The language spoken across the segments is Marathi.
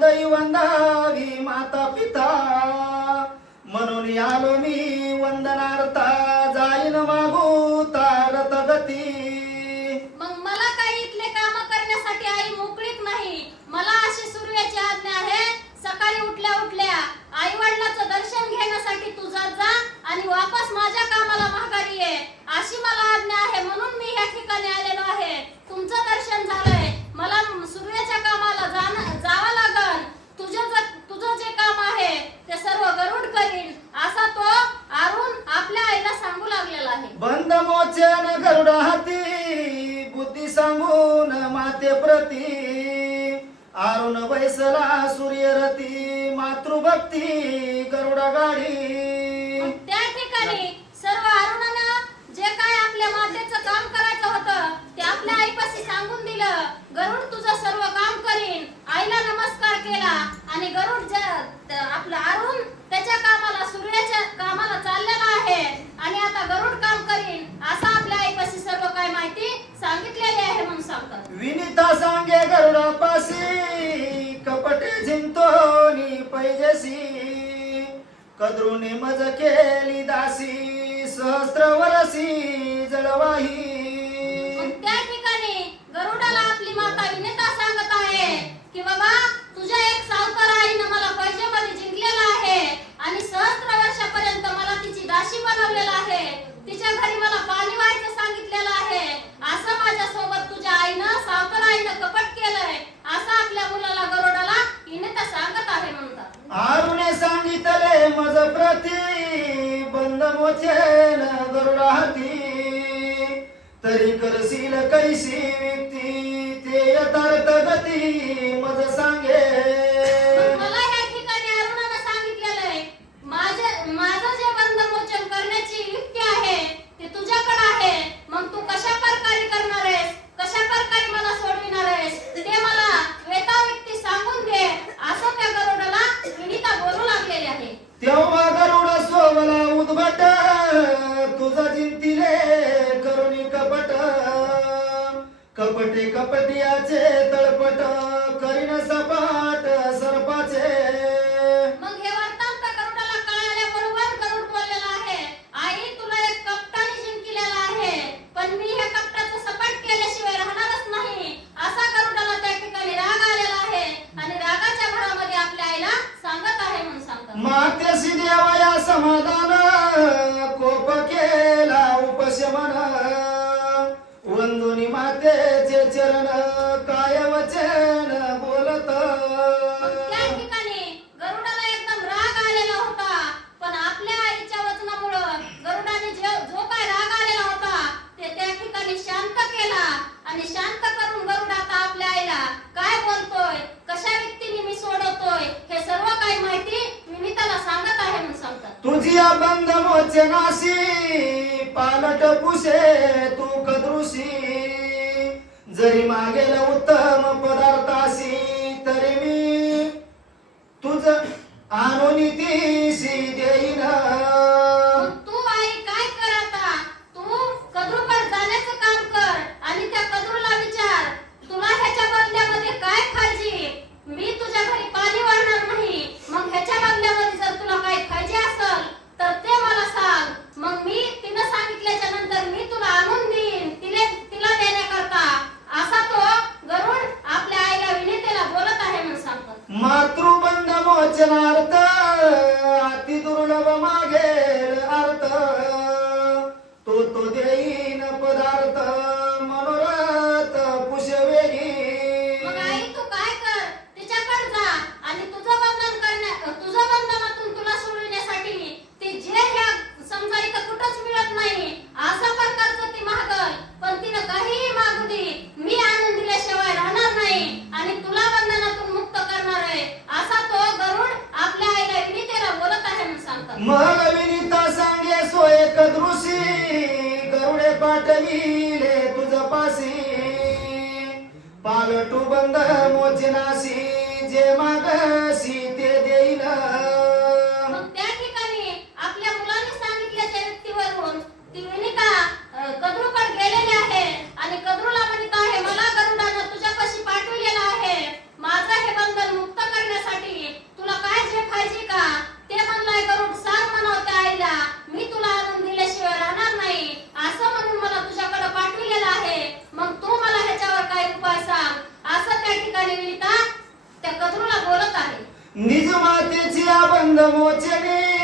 ಸದೈವಂದಾಗಿ ಮಾತಾ ಪಿತಾ ಮನೋನಿಯಾಲೋಮಿ एवढा हाती बुद्धी सांगून माते प्रती. आरुण बैसला सूर्यरती मातृभक्ती गरुडा गाडी. त्या ठिकाणी सर्व अरुणानं जे काय आपल्या मातेचं काम करायचं होतं ते आपल्या आईपाशी सांगून दिलं. गरुड तुझं सर्व काम करीन. आईला नमस्कार केला. आणि गरुड आपला अरुण त्याच्या कामाला सूर्याच्या कामाला चाललेला आहे. आणि आता गरुड काम करीन. असा सर्व काय माहिती सांगितलेली आहे म्हणून सांगतात. विनिता सांगे गरुडापासी कपटे जिंतो नि पैजसी. कद्रुने मज केली दासी सहस्त्र वरसी जळवाही. मुलाला सांगत आहे म्हणतात आरुणे सांगितले मज प्रती बंद मोचेल गरुडा हाती. तरी करशील कैसी व्यक्ती ते यथार्थ गती मज सांगेल. कपटे कपटियाचे तळपट करीन सपाट सर्पाचे. मग हे आई तुला एक आहे. पण मी सपाट केल्याशिवाय राहणारच नाही. असा करुणाला त्या ठिकाणी राग आलेला आहे. आणि रागाच्या आपल्या आईला सांगत आहे म्हणून समाधान तुझिया बंध मोचनासी पालट पुसे तू कदृशी जरी मागेल उत्तर वचनार्थ अति दुर्लभ मागेल अर्थ. तो तो देईन पदार्थ. कलीले तुझ पासी. पालटू बंद मोचनासी. जे मागसी ते देईना. त्या कथरूला बोलत आहे. निज मातेची आबंध मोचने.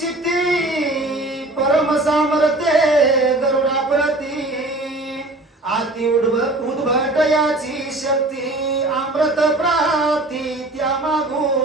चिती परम सामर्थ्य गरुडा प्रती. आती उद्भट उद्भटयाची शक्ती अमृत प्राप्ती त्या मागून